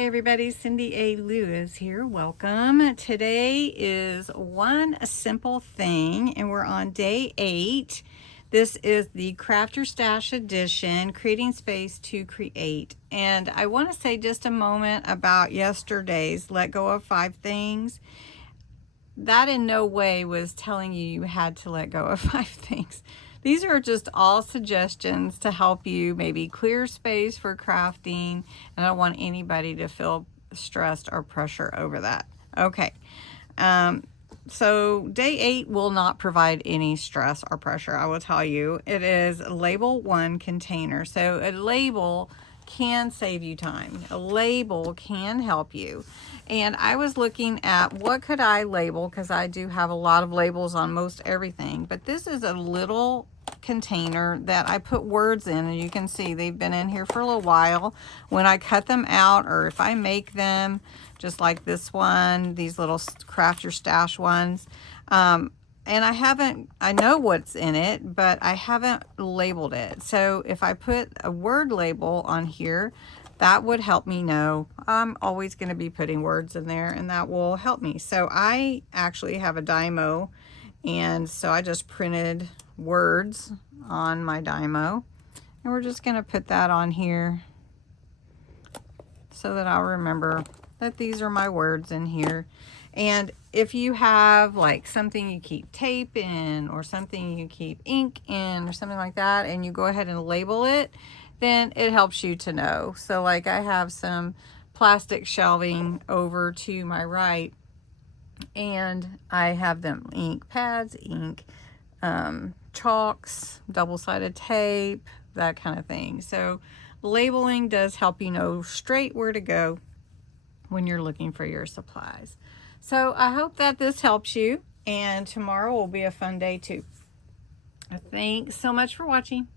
Hey everybody, Cindy A. Lewis here. Welcome. Today is one simple thing and we're on day 8. This is the Craft Your Stash edition, creating space to create. And I want to say just a moment about yesterday's let go of 5 things. That in no way was telling you had to let go of 5 things. These are just all suggestions to help you maybe clear space for crafting. And I don't want anybody to feel stressed or pressure over that. Okay. So day 8 will not provide any stress or pressure. I will tell you, it is label 1 container. So a label can save you time. A label can help you. And I was looking at what could I label, because I do have a lot of labels on most everything, but this is a little container that I put words in, and you can see they've been in here for a little while. When I cut them out, or if I make them, just like this one, these little Craft Your Stash ones, and I know what's in it, but I haven't labeled it. So if I put a word label on here, that would help me know. I'm always going to be putting words in there, and that will help me. So I actually have a Dymo, and so I just printed words on my Dymo, and we're just going to put that on here so that I'll remember that these are my words in here. And if you have like something you keep tape in, or something you keep ink in, or something like that, and you go ahead and label it, then it helps you to know. So like I have some plastic shelving over to my right, and I have them ink pads, ink chalks, double-sided tape, that kind of thing. So labeling does help you know straight where to go when you're looking for your supplies. So I hope that this helps you, and tomorrow will be a fun day too. Thanks so much for watching.